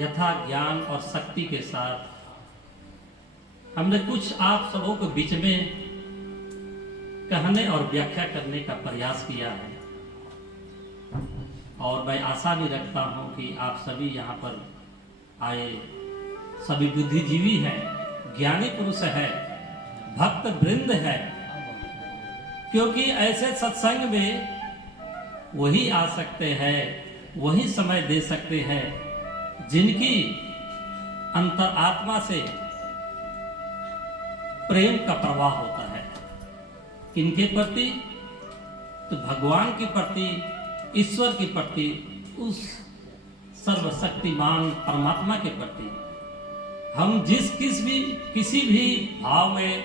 यथा ज्ञान और शक्ति के साथ हमने कुछ आप सबों के बीच में कहने और व्याख्या करने का प्रयास किया है, और मैं आशा भी रखता हूं कि आप सभी यहाँ पर आए सभी बुद्धिजीवी हैं, ज्ञानी पुरुष है, भक्त वृंद है, क्योंकि ऐसे सत्संग में वही आ सकते हैं, वही समय दे सकते हैं जिनकी अंतरात्मा से प्रेम का प्रवाह होता है। किनके प्रति? तो भगवान के प्रति, ईश्वर के प्रति, उस सर्वशक्तिमान परमात्मा के प्रति। हम किसी भी भाव में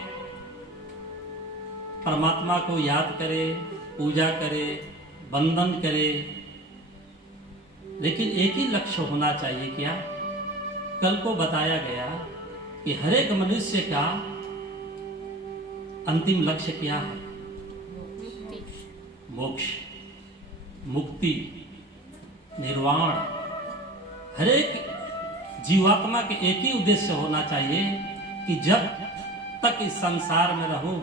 परमात्मा को याद करें, पूजा करें, वंदन करें, लेकिन एक ही लक्ष्य होना चाहिए। क्या? कल को बताया गया कि हर एक मनुष्य का अंतिम लक्ष्य क्या है? मोक्ष, मुक्ति, निर्वाण। हर एक जीवात्मा के एक ही उद्देश्य होना चाहिए कि जब तक इस संसार में रहूं,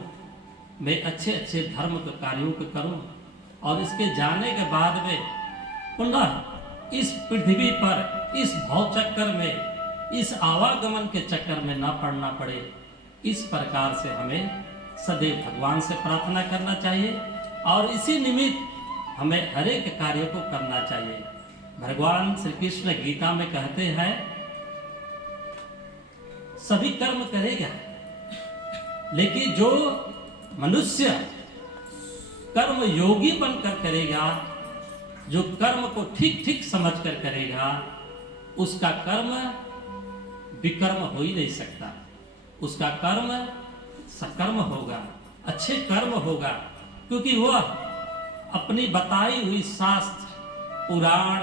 मैं अच्छे अच्छे धर्म के कार्यों को करूं, और इसके जाने के बाद में पुनः इस पृथ्वी पर, इस भव चक्कर में, इस आवागमन के चक्कर में न पड़ना पड़े। इस प्रकार से हमें सदैव भगवान से प्रार्थना करना चाहिए, और इसी निमित्त हमें हर एक कार्य को करना चाहिए। भगवान श्री कृष्ण गीता में कहते हैं, सभी कर्म करेगा, लेकिन जो मनुष्य कर्म योगी बनकर करेगा, जो कर्म को ठीक ठीक समझकर करेगा, उसका कर्म विकर्म हो ही नहीं सकता। उसका कर्म सकर्म होगा, अच्छे कर्म होगा, क्योंकि वह अपनी बताई हुई शास्त्र, पुराण,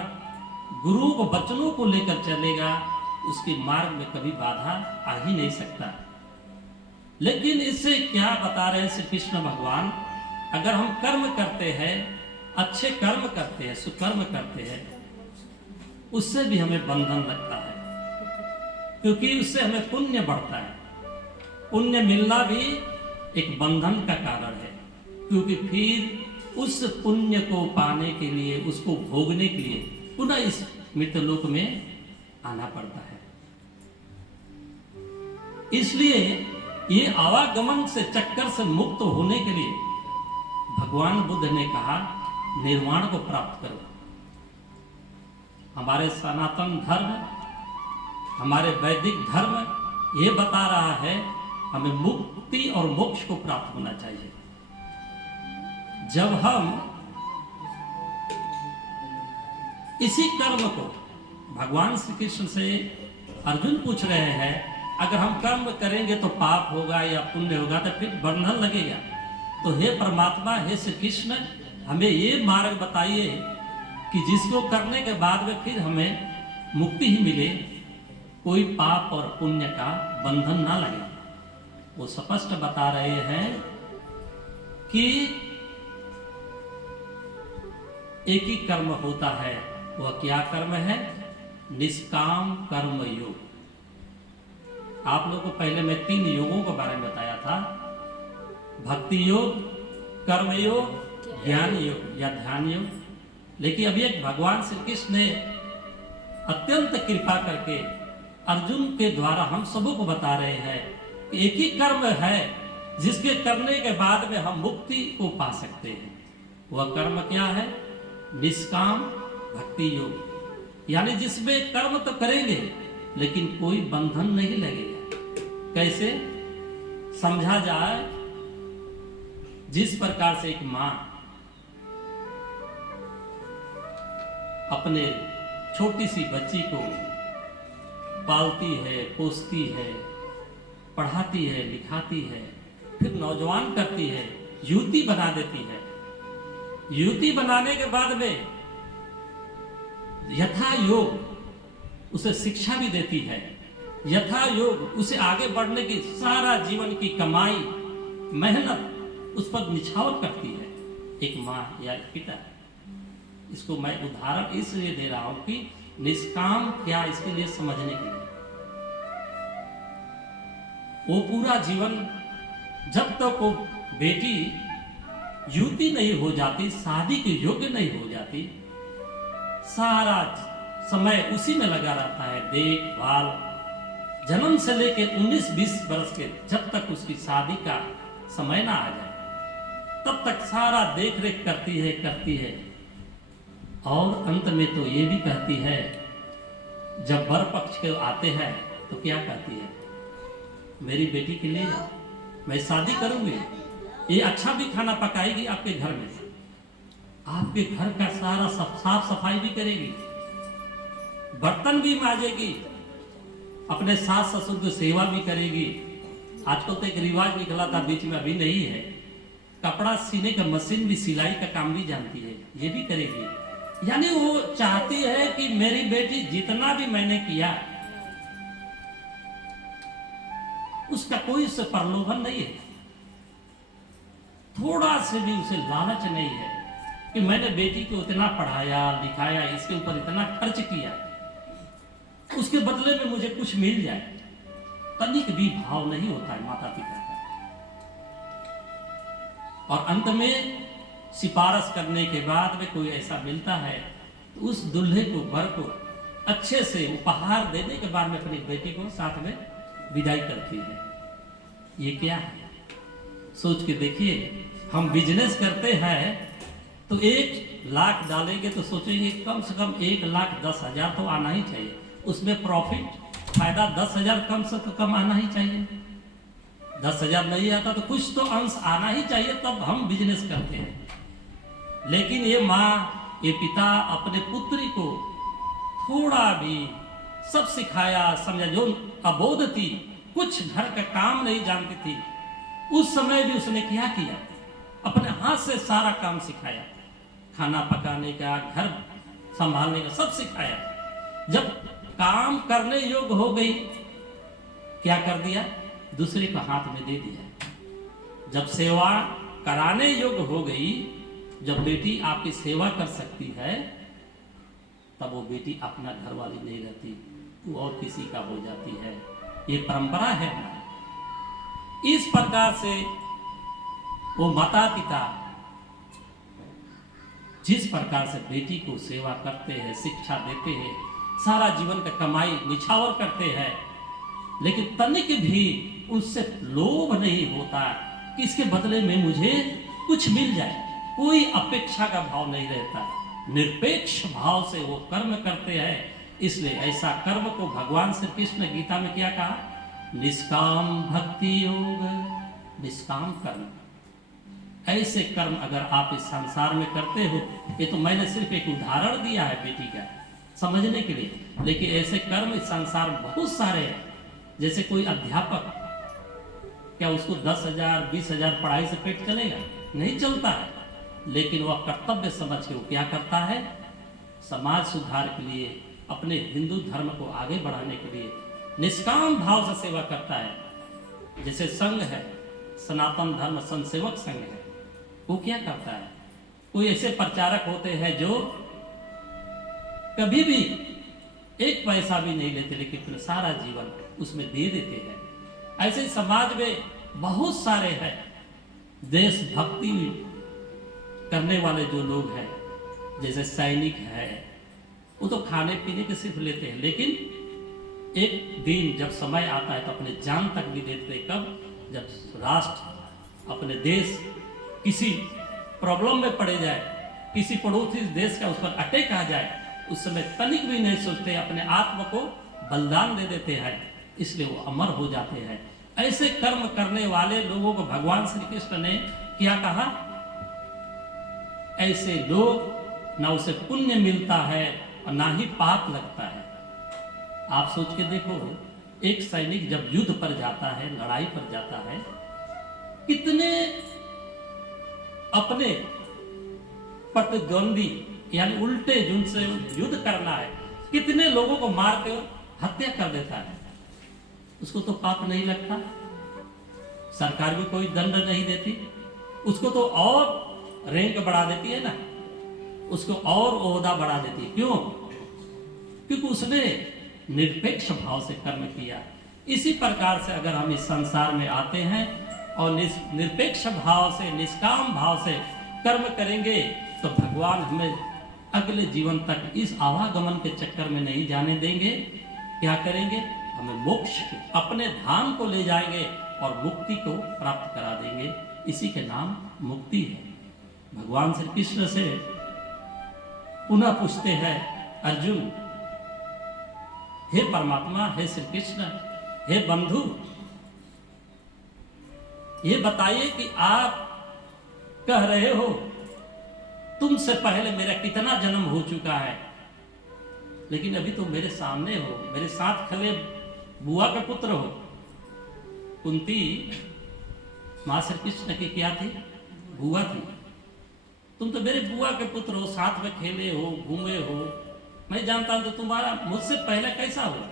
गुरु को वचनों को लेकर चलेगा। उसके मार्ग में कभी बाधा आ ही नहीं सकता। लेकिन इससे क्या बता रहे हैं श्री कृष्ण भगवान? अगर हम कर्म करते हैं, अच्छे कर्म करते हैं, सुकर्म करते हैं, उससे भी हमें बंधन लगता है, क्योंकि उससे हमें पुण्य बढ़ता है। पुण्य मिलना भी एक बंधन का कारण है, क्योंकि फिर उस पुण्य को पाने के लिए, उसको भोगने के लिए पुनः इस मृतलोक में आना पड़ता है। इसलिए ये आवागमन से, चक्कर से मुक्त होने के लिए भगवान बुद्ध ने कहा, निर्वाण को प्राप्त करो। हमारे सनातन धर्म, हमारे वैदिक धर्म ये बता रहा है हमें मुक्ति और मोक्ष को प्राप्त होना चाहिए। जब हम इसी कर्म को, भगवान श्री कृष्ण से अर्जुन पूछ रहे हैं, अगर हम कर्म करेंगे तो पाप होगा या पुण्य होगा, तो फिर बंधन लगेगा। तो हे परमात्मा, हे श्री कृष्ण, हमें ये मार्ग बताइए कि जिसको करने के बाद में फिर हमें मुक्ति ही मिले, कोई पाप और पुण्य का बंधन ना लगे। वो स्पष्ट बता रहे हैं कि एक ही कर्म होता है। वह क्या कर्म है? निष्काम कर्म योग। आप लोगों को पहले मैं 3 योगों के बारे में बताया था, भक्ति योग, कर्म योग, ज्ञान योग या ध्यान योग। लेकिन अभी एक भगवान श्री कृष्ण ने अत्यंत कृपा करके अर्जुन के द्वारा हम सबों को बता रहे हैं कि एक ही कर्म है जिसके करने के बाद में हम मुक्ति को पा सकते हैं। वह कर्म क्या है? निष्काम भक्ति योग, यानी जिसमें कर्म तो करेंगे लेकिन कोई बंधन नहीं लगेगा। कैसे समझा जाए? जिस प्रकार से एक मां अपने छोटी सी बच्ची को पालती है, पोसती है, पढ़ाती है, लिखाती है, फिर नौजवान करती है, युवती बना देती है। युवती बनाने के बाद में यथा योग उसे शिक्षा भी देती है, यथा योग उसे आगे बढ़ने की सारा जीवन की कमाई, मेहनत उस पर निछावर करती है एक माँ या एक पिता। इसको मैं उदाहरण इसलिए दे रहा हूं कि निष्काम क्या, इसके लिए समझने के लिए वो पूरा जीवन, जब तक वो बेटी युवती नहीं हो जाती, शादी के योग्य नहीं हो जाती, सारा समय उसी में लगा रहता है, देखभाल, जन्म से लेके 19-20 वर्ष के, जब तक उसकी शादी का समय ना आ जाए तब तक सारा देख रेख करती है। और अंत में तो ये भी कहती है, जब वर पक्ष के आते हैं तो क्या कहती है, मेरी बेटी के लिए मैं शादी करूंगी, ये अच्छा भी खाना पकाएगी आपके घर में, आपके घर का सारा साफ सफाई भी करेगी, बर्तन भी मांजेगी, अपने सास ससुर की सेवा भी करेगी। आजकल तो एक रिवाज निकला था बीच में, अभी नहीं है, कपड़ा सीने का मशीन भी, सिलाई का काम भी जानती है, ये भी करेगी। यानी वो चाहती है कि मेरी बेटी जितना भी मैंने किया उसका कोई से प्रलोभन नहीं है, थोड़ा से भी उसे लालच नहीं है कि मैंने बेटी को इतना पढ़ाया लिखाया, इसके ऊपर इतना खर्च किया, उसके बदले में मुझे कुछ मिल जाए, तनिक भी भाव नहीं होता है माता पिता का। और अंत में सिफारिश करने के बाद में कोई ऐसा मिलता है तो उस दूल्हे को, वर को अच्छे से उपहार देने के बाद में अपनी बेटी को साथ में विदाई करती है। ये क्या है, सोच के देखिए। हम बिजनेस करते हैं तो 1 लाख डालेंगे तो सोचेंगे कम से कम 1,10,000 तो आना ही चाहिए, उसमें प्रॉफिट फायदा 10,000 कम से कम आना ही चाहिए। 10,000 नहीं आता तो कुछ तो अंश आना ही चाहिए, तब हम बिजनेस करते हैं। लेकिन ये माँ, ये पिता अपने पुत्री को थोड़ा भी सब सिखाया, समझा, जो अबोध थी, कुछ घर का काम नहीं जानती थी, उस समय भी उसने क्या किया, अपने हाथ से सारा काम सिखाया, खाना पकाने का, घर संभालने का, सब सिखाया। जब काम करने योग्य हो गई, क्या कर दिया, दूसरे को हाथ में दे दिया। जब सेवा कराने योग्य हो गई, जब बेटी आपकी सेवा कर सकती है, तब वो बेटी अपना घर वाली नहीं रहती, वो और किसी का हो जाती है। ये परंपरा है हमारी। इस प्रकार से वो माता पिता जिस प्रकार से बेटी को सेवा करते हैं, शिक्षा देते हैं, सारा जीवन का कमाई निछावर करते हैं, लेकिन तनिक भी उससे लोभ नहीं होता कि इसके बदले में मुझे कुछ मिल जाए, कोई अपेक्षा का भाव नहीं रहता, निरपेक्ष भाव से वो कर्म करते हैं। इसलिए ऐसा कर्म को भगवान श्री कृष्ण गीता में क्या कहा, निष्काम भक्ति योग, निष्काम कर्म। ऐसे कर्म अगर आप इस संसार में करते हो, ये तो मैंने सिर्फ एक उदाहरण दिया है बेटी का समझने के लिए, लेकिन ऐसे कर्म इस संसार में बहुत सारे हैं। जैसे कोई अध्यापक, क्या उसको 10,000 20,000 पढ़ाई से पेट चलेगा? नहीं चलता है। लेकिन वह कर्तव्य समझ के वो क्या करता है, समाज सुधार के लिए, अपने हिंदू धर्म को आगे बढ़ाने के लिए निष्काम भाव से सेवा करता है। जैसे संघ है, सनातन धर्म संसेवक संघ है, वो क्या करता है, कोई ऐसे प्रचारक होते हैं जो कभी भी 1 पैसा भी नहीं लेते, लेकिन सारा जीवन उसमें दे देते हैं। ऐसे समाज में बहुत सारे हैं देशभक्ति करने वाले जो लोग हैं, जैसे सैनिक है, वो तो खाने पीने के सिर्फ लेते हैं, लेकिन एक दिन जब समय आता है तो अपने जान तक भी देते हैं। कब? जब राष्ट्र, अपने देश किसी प्रॉब्लम में पड़े जाए, किसी पड़ोसी देश का उस पर अटैक आ जाए, उस समय तनिक भी नहीं सोचते, अपने आत्मा को बलिदान दे देते हैं, इसलिए वो अमर हो जाते हैं। ऐसे कर्म करने वाले लोगों को भगवान श्री कृष्ण ने क्या कहा, ऐसे लोग ना उसे पुण्य मिलता है और ना ही पाप लगता है। आप सोच के देखो, एक सैनिक जब युद्ध पर जाता है, लड़ाई पर जाता है, कितने अपने प्रतिद्वंदी यानी उल्टे जिनसे युद्ध करना है, कितने लोगों को मार के हत्या कर देता है, उसको तो पाप नहीं लगता, सरकार भी कोई दंड नहीं देती, उसको तो और रैंक बढ़ा देती है ना, उसको और ओहदा बढ़ा देती है। क्यों? क्योंकि उसने निरपेक्ष भाव से कर्म किया। इसी प्रकार से अगर हम इस संसार में आते हैं और निरपेक्ष भाव से, निष्काम भाव से कर्म करेंगे तो भगवान हमें अगले जीवन तक इस आवागमन के चक्कर में नहीं जाने देंगे। क्या करेंगे? हमें मोक्ष अपने धाम को ले जाएंगे और मुक्ति को प्राप्त करा देंगे। इसी के नाम मुक्ति है। भगवान श्री कृष्ण से पुनः पूछते हैं अर्जुन, हे परमात्मा, हे श्री कृष्ण, हे बंधु, ये बताइए कि आप कह रहे हो तुमसे पहले मेरा कितना जन्म हो चुका है, लेकिन अभी तुम मेरे सामने हो, मेरे साथ खले बुआ का पुत्र हो। कुंती मां श्री कृष्ण की क्या थी? बुआ थी। तुम तो मेरे बुआ के पुत्र हो, साथ में खेले हो, घूमे हो, मैं जानता हूं तो तुम्हारा मुझसे पहले कैसा हो।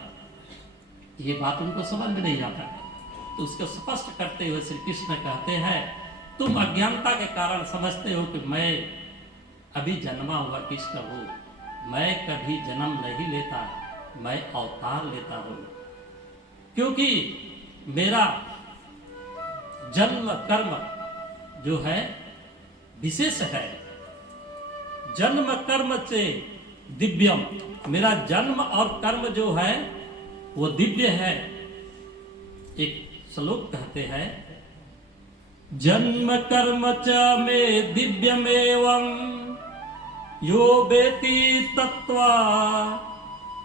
ये बात उनको समझ में नहीं आता। तो उसको स्पष्ट करते हुए श्री कृष्ण कहते हैं, तुम अज्ञानता के कारण समझते हो कि मैं अभी जन्मा हुआ कृष्ण हूं। मैं कभी जन्म नहीं लेता, मैं अवतार लेता हूं, क्योंकि मेरा जन्म कर्म जो है विशेष है। जन्म कर्म से दिव्यम, मेरा जन्म और कर्म जो है वो दिव्य है। एक श्लोक कहते हैं, जन्म कर्म च मे दिव्यमेवं यो वेति तत्वा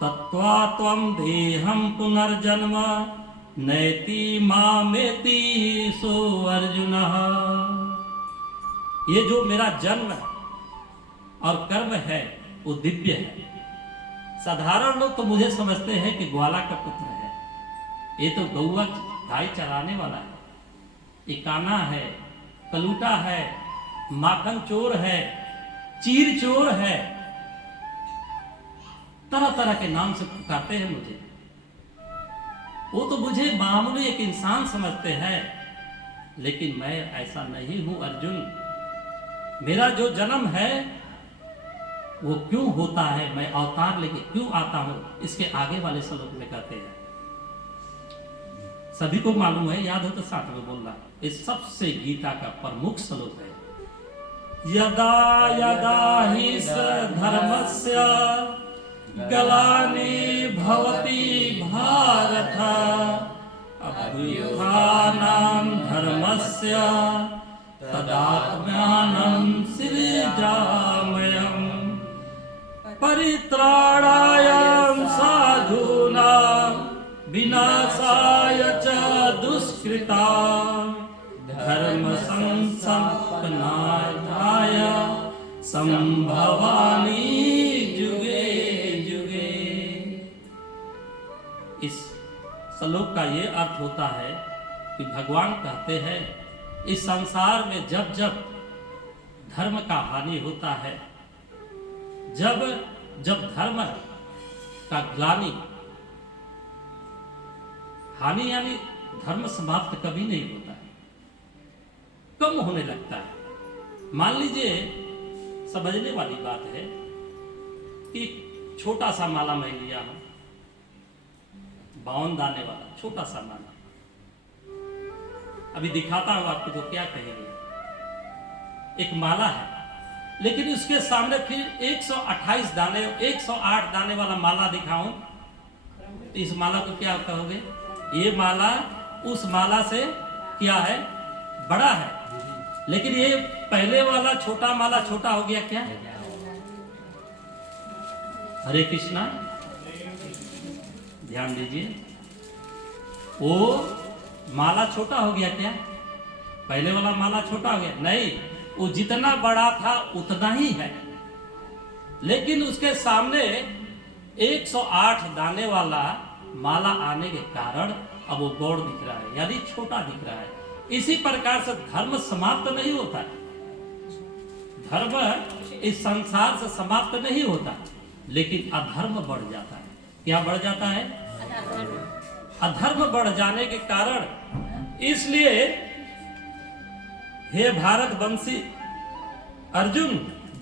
तत्वा त्वं देहं पुनर्जन्म नैति मामेति सो अर्जुन। ये जो मेरा जन्म और कर्म है वो दिव्य है। साधारण लोग तो मुझे समझते हैं कि ग्वाला का पुत्र है, ये तो गौआ गाय चराने वाला है, ये काना है, कलूटा है, माखन चोर है, चीर चोर है, तरह तरह के नाम से पुकारते हैं मुझे। वो तो मुझे मामूली एक इंसान समझते हैं, लेकिन मैं ऐसा नहीं हूं अर्जुन। मेरा जो जन्म है वो क्यों होता है, मैं अवतार लेके क्यों आता हूं, इसके आगे वाले श्लोक में कहते हैं। सभी को मालूम है, याद हो तो साथ में बोलना। इस सबसे गीता का प्रमुख श्लोक है, यदा यदा हि धर्मस्य ग्लानि भवति भारत अभ्युत्थानं धर्मस्य तदात्मानं सृजाम्यहम् परित्राणाय साधूनां विनाशाय च दुष्कृतां धर्म संस्थापनाय संभवामि जुगे जुगे। इस श्लोक का ये अर्थ होता है कि भगवान कहते हैं, इस संसार में जब जब धर्म का हानि होता है, जब जब धर्म का ग्लानि, हानि यानी धर्म समाप्त कभी नहीं होता है, कम होने लगता है। मान लीजिए, समझने वाली बात है कि छोटा सा माला मैं लिया हूं, 52 दाने वाला छोटा सा माला, अभी दिखाता हूं आपको तो क्या कहेंगे। एक माला है, लेकिन उसके सामने फिर 128 दाने, 108 दाने वाला माला दिखाऊं तो इस माला को क्या कहोगे? ये माला उस माला से क्या है? बड़ा है। लेकिन ये पहले वाला छोटा माला छोटा हो गया क्या? हरे कृष्णा, ध्यान दीजिए, वो माला छोटा हो गया क्या? पहले वाला माला छोटा हो गया? नहीं, वो जितना बड़ा था उतना ही है, लेकिन उसके सामने 108 दाने वाला माला आने के कारण अब वो गौड़ दिख रहा है, यानी छोटा दिख रहा है। इसी प्रकार से धर्म समाप्त नहीं होता है। धर्म इस संसार से समाप्त नहीं होता, लेकिन अधर्म बढ़ जाता है। क्या बढ़ जाता है? अधर्म बढ़ जाने के कारण, इसलिए हे भारतवंशी अर्जुन,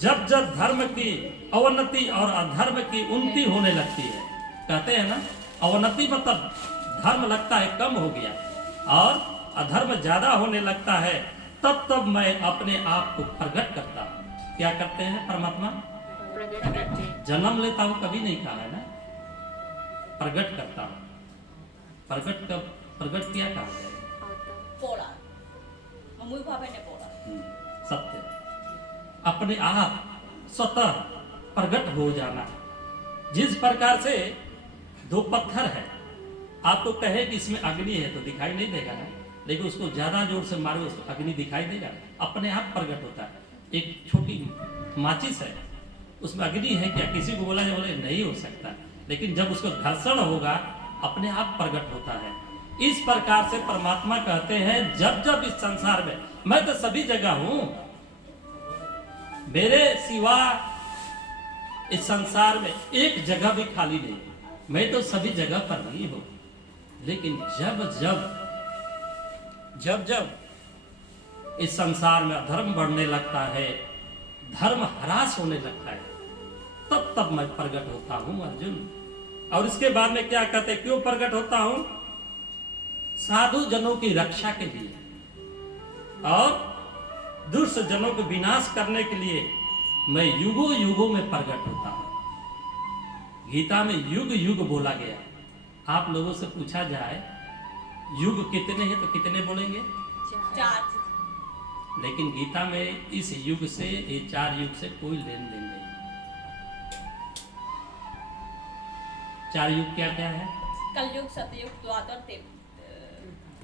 जब जब धर्म की अवनति और अधर्म की उन्नति होने लगती है। कहते हैं ना, अवनति मतलब धर्म लगता है कम हो गया और अधर्म ज्यादा होने लगता है, तब तब मैं अपने आप को प्रकट करता हूँ। क्या करते हैं परमात्मा? प्रकट करते हैं। जन्म लेता हूँ कभी नहीं कहा है ना, प्रकट करता हूँ। प्रकट का प्रकट क्या कहा है? पोला मम्मी पापा ने पोला सत्य, अपने आप स्वतः प्रकट हो जाना। जिस प्रकार से दो पत्थर है, आपको कहे कि इसमें अग्नि है तो दिखाई नहीं देगा ना, लेकिन उसको ज्यादा जोर से मारो उसको अग्नि दिखाई देगा, अपने आप प्रकट होता है। एक छोटी माचिस है, उसमें अग्नि है क्या? किसी को बोला बोले नहीं हो सकता, लेकिन जब उसको घर्षण होगा अपने आप प्रकट होता है। इस प्रकार से परमात्मा कहते हैं जब जब इस संसार में, मैं तो सभी जगह हूं, मेरे सिवा इस संसार में एक जगह भी खाली नहीं, मैं तो सभी जगह पर ही हूं। लेकिन जब जब इस संसार में अधर्म बढ़ने लगता है, धर्म ह्रास होने लगता है, तब तब मैं प्रकट होता हूं अर्जुन। और इसके बाद में क्या कहते, क्यों प्रकट होता हूं? साधु जनों की रक्षा के लिए और दुष्ट जनों को विनाश करने के लिए मैं युगों युगों में प्रकट होता हूं। गीता में युग युग बोला गया। आप लोगों से पूछा जाए युग कितने हैं तो कितने बोलेंगे? 4। लेकिन गीता में इस युग से, ये 4 युग से कोई लेन देन नहीं। 4 युग क्या क्या है? कलयुग, सतयुग, द्वापर,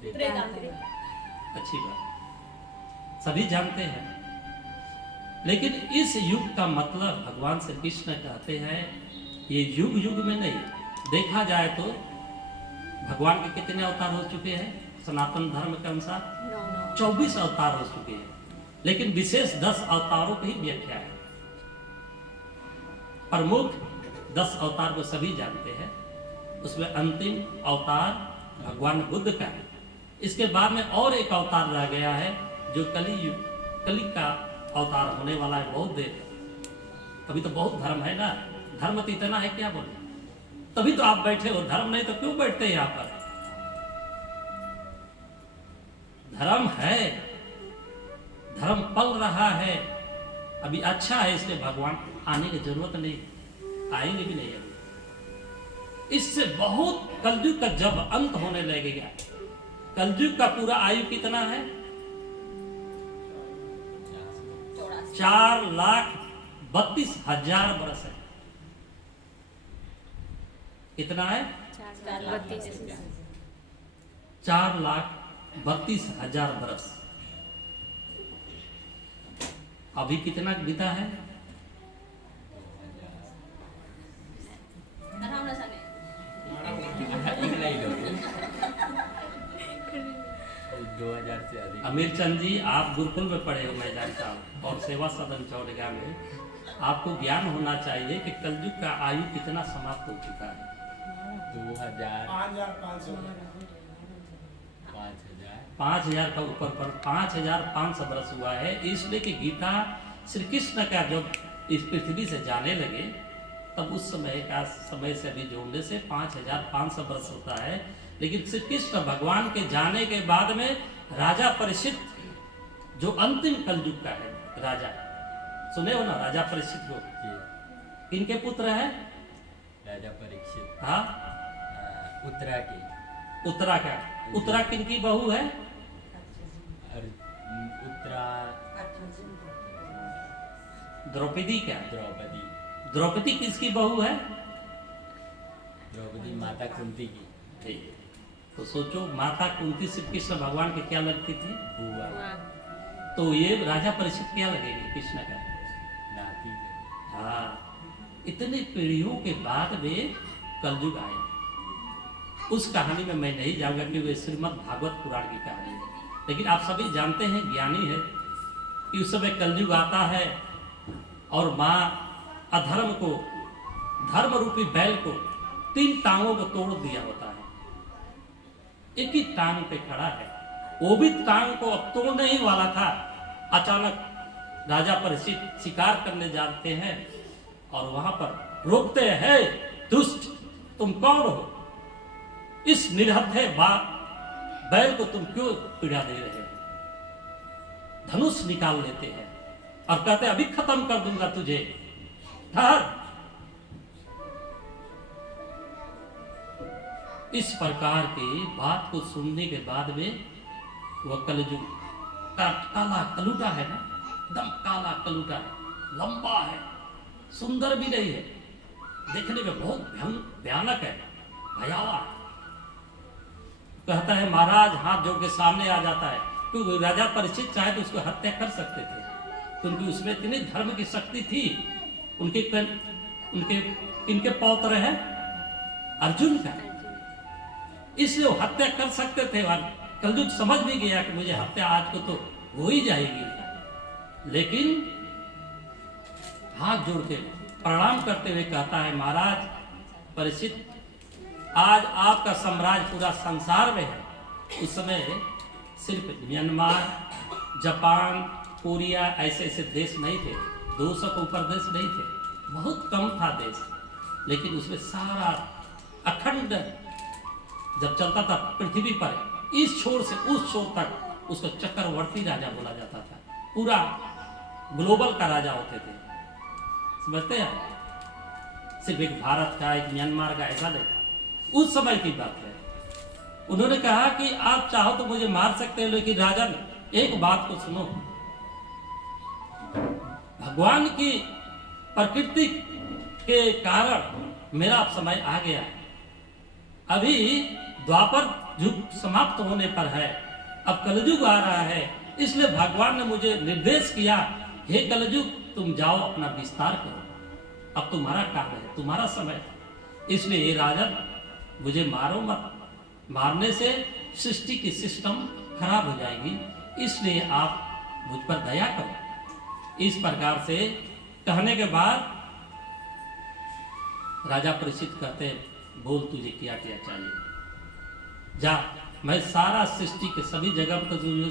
त्रेता। अच्छी बात, सभी जानते हैं। लेकिन इस युग का मतलब भगवान श्री कृष्ण कहते हैं ये युग युग में नहीं। देखा जाए तो भगवान के कितने अवतार हो चुके हैं? सनातन धर्म के अनुसार 24 अवतार हो चुके हैं, लेकिन विशेष 10 अवतारों की ही व्याख्या है। प्रमुख 10 अवतार को सभी जानते हैं। उसमें अंतिम अवतार भगवान बुद्ध का है। इसके बाद में और एक अवतार रह गया है जो कली का अवतार होने वाला है। बहुत देर अभी तो बहुत धर्म है ना, धर्म तो इतना है क्या बोले, तभी तो आप बैठे हो। धर्म नहीं तो क्यों बैठते हैं यहाँ पर? धर्म है, धर्म पल रहा है, अभी अच्छा है, इसलिए भगवान आने की जरूरत नहीं, आएंगे भी नहीं अभी। इससे बहुत कलयुग का जब अंत होने लगेगा, कलयुग का पूरा आयु कितना है? 4,32,000 वर्ष है। कितना है? 4,32,000 वर्ष। अभी कितना बीता है? अमीर चंद जी, आप गुरुकुल में पढ़े हो मैं जानता हूँ, और सेवा सदन चौड़गा में आपको ज्ञान होना चाहिए कि कलयुग का आयु कितना समाप्त हो चुका है। 5,000 का ऊपर पर 5,500 वर्ष हुआ है। इसलिए कि गीता श्री कृष्ण का जब इस पृथ्वी से जाने लगे तब उस समय से अभी जोड़ने से 5,500 वर्ष होता है। लेकिन श्री कृष्ण भगवान के जाने के बाद में राजा परीक्षित जो अंतिम कलयुग का है राजा, सुने हो ना राजा परीक्षित को? किनके पुत्र है राजा परीक्षित? हाँ, उत्तरा की। उत्तरा का, उत्तरा किनकी बहू है? उत्तरा द्रौपदी क्या? द्रौपदी। द्रौपदी किसकी बहू है? द्रौपदी माता कुंती की। ठीक, तो सोचो माता कुंती श्री कृष्ण भगवान के क्या लगती थी? बुआ। तो ये राजा परीक्षित क्या लगेगी कृष्ण का? नाती। हाँ, इतनी पीढ़ियों के बाद में कलयुग आए। उस कहानी में मैं नहीं जाऊंगा क्योंकि श्रीमद् भागवत पुराण की कहानी है। लेकिन आप सभी जानते हैं, ज्ञानी है, कि उस समय कलयुग आता है और माँ अधर्म को, धर्म रूपी बैल को 3 टांगों को तोड़ दिया होता है। एक ही टांग पे खड़ा है, वो भी टांग को अब तोड़ने ही वाला था। अचानक राजा परीक्षित शिकार करने जाते हैं और वहां पर रोकते हैं, दुष्ट तुम कौन हो? इस निर्हत्थे बैल को तुम क्यों पीड़ा दे रहे हो? धनुष निकाल लेते हैं और कहते हैं अभी खत्म कर दूंगा तुझे, ठहर। इस प्रकार की बात को सुनने के बाद में वह कलयुग काला कलूटा है ना, एकदम काला कलूटा है, लंबा है, सुंदर भी नहीं है, देखने में बहुत भयानक है, भयावह है। कहता है महाराज हाथ जोड़ के सामने आ जाता है, क्योंकि राजा परीक्षित चाहे तो उसको हत्या कर सकते थे, क्योंकि उसमें इतनी धर्म की शक्ति थी। उनके इनके पौत्र है अर्जुन का, इसलिए वो हत्या कर सकते थे। और कलयुग समझ भी गया कि मुझे हत्या आज को तो हो ही जाएगी, लेकिन हाथ जोड़ के प्रणाम करते हुए कहता है महाराज परीक्षित, आज आपका साम्राज्य पूरा संसार में है। उस समय सिर्फ म्यांमार, जापान, कोरिया ऐसे ऐसे देश नहीं थे, 200 के ऊपर देश नहीं थे, बहुत कम था देश, लेकिन उसमें सारा अखंड जब चलता था पृथ्वी पर, इस छोर से उस छोर तक उसको चक्रवर्ती राजा बोला जाता था। पूरा ग्लोबल का राजा होते थे, समझते हैं? सिर्फ एक भारत का, एक म्यांमार का ऐसा नहीं, उस समय की बात है। उन्होंने कहा कि आप चाहो तो मुझे मार सकते हो, लेकिन राजन एक बात को सुनो, भगवान की प्रकृति के कारण मेरा अब समय आ गया है। अभी द्वापर युग समाप्त होने पर है, अब कलयुग आ रहा है, इसलिए भगवान ने मुझे निर्देश किया, हे कलयुग तुम जाओ अपना विस्तार करो, अब तुम्हारा कार्य है, तुम्हारा समय है। इसलिए हे राजन मुझे मारो मत, मारने से सृष्टि की सिस्टम खराब हो जाएगी, इसलिए आप मुझ पर दया करो। इस प्रकार से कहने के बाद राजा परीक्षित कहते, बोल तुझे क्या क्या चाहिए, जा, मैं सारा सृष्टि के सभी जगह पर तुझे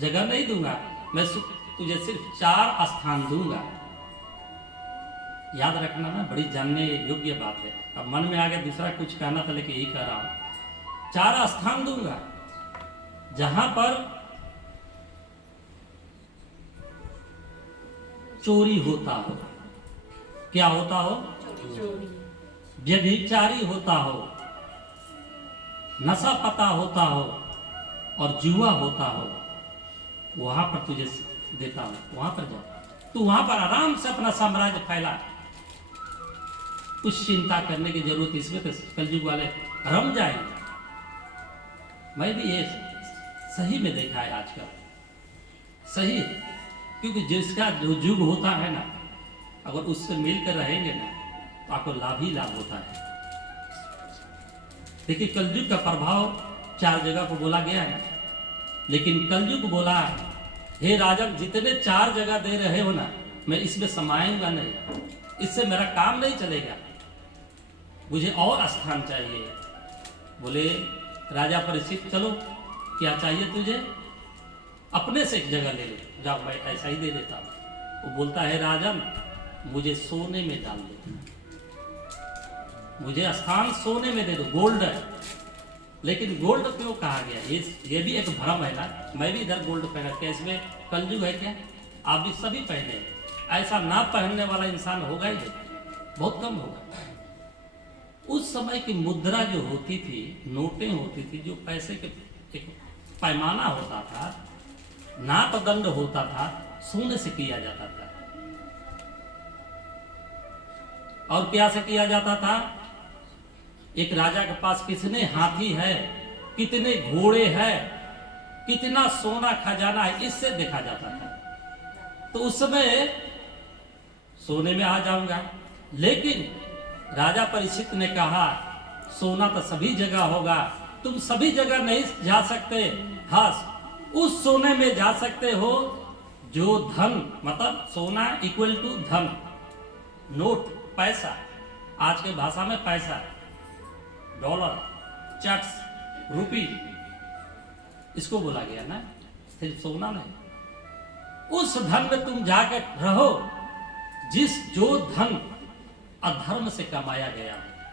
जगह नहीं दूंगा, मैं तुझे सिर्फ 4 स्थान दूंगा। याद रखना ना, बड़ी जानने योग्य बात है। अब मन में आ गया दूसरा कुछ कहना था, लेकिन यही कह रहा हूं, 4 स्थान दूंगा जहां पर चोरी होता हो। क्या होता हो? व्यभिचारी होता हो, नशा पता होता हो और जुआ होता हो, वहां पर तुझे देता हूं, वहां पर जा, तू वहां पर आराम से अपना साम्राज्य फैला, कुछ चिंता करने की जरूरत, इसमें तो कलयुग वाले रम जाएंगे। मैं भी ये सही में देखा है आजकल, सही है, क्योंकि जिसका जो युग होता है ना, अगर उससे मिलकर रहेंगे ना तो आपको लाभ ही लाभ होता है। देखिए कलयुग का प्रभाव 4 जगह को बोला गया है, लेकिन कलयुग बोला, हे राजन जितने 4 जगह दे रहे हो ना, मैं इसमें समायूंगा नहीं, इससे मेरा काम नहीं चलेगा, मुझे और स्थान चाहिए। बोले राजा परीक्षित चलो क्या चाहिए तुझे, अपने से एक जगह ले लो, जाओ मैं ऐसा ही दे देता हूं। वो बोलता है राजन मुझे सोने में डाल दो, मुझे स्थान सोने में दे दो, गोल्ड है। लेकिन गोल्ड क्यों कहा गया, ये भी एक भ्रम है ना, मैं भी इधर गोल्ड पहना, क्या इसमें कलयुग है क्या? आप भी सभी पहने, ऐसा ना पहनने वाला इंसान होगा ही नहीं, बहुत कम होगा। उस समय की मुद्रा जो होती थी, नोटें होती थी, जो पैसे के एक पैमाना होता था, नापदंड होता था, सोने से किया जाता था। और क्या से किया जाता था? एक राजा के पास कितने हाथी है, कितने घोड़े हैं, कितना सोना खजाना है, इससे देखा जाता था। तो उस समय सोने में आ जाऊंगा, लेकिन राजा परीक्षित ने कहा सोना तो सभी जगह होगा, तुम सभी जगह नहीं जा सकते, हाँ उस सोने में जा सकते हो जो धन, मतलब सोना इक्वल टू धन, नोट, पैसा, आज के भाषा में पैसा, डॉलर, चक्स, रुपी, इसको बोला गया ना, सिर्फ सोना नहीं। उस धन में तुम जाकर रहो, जो धन अधर्म से कमाया गया हो।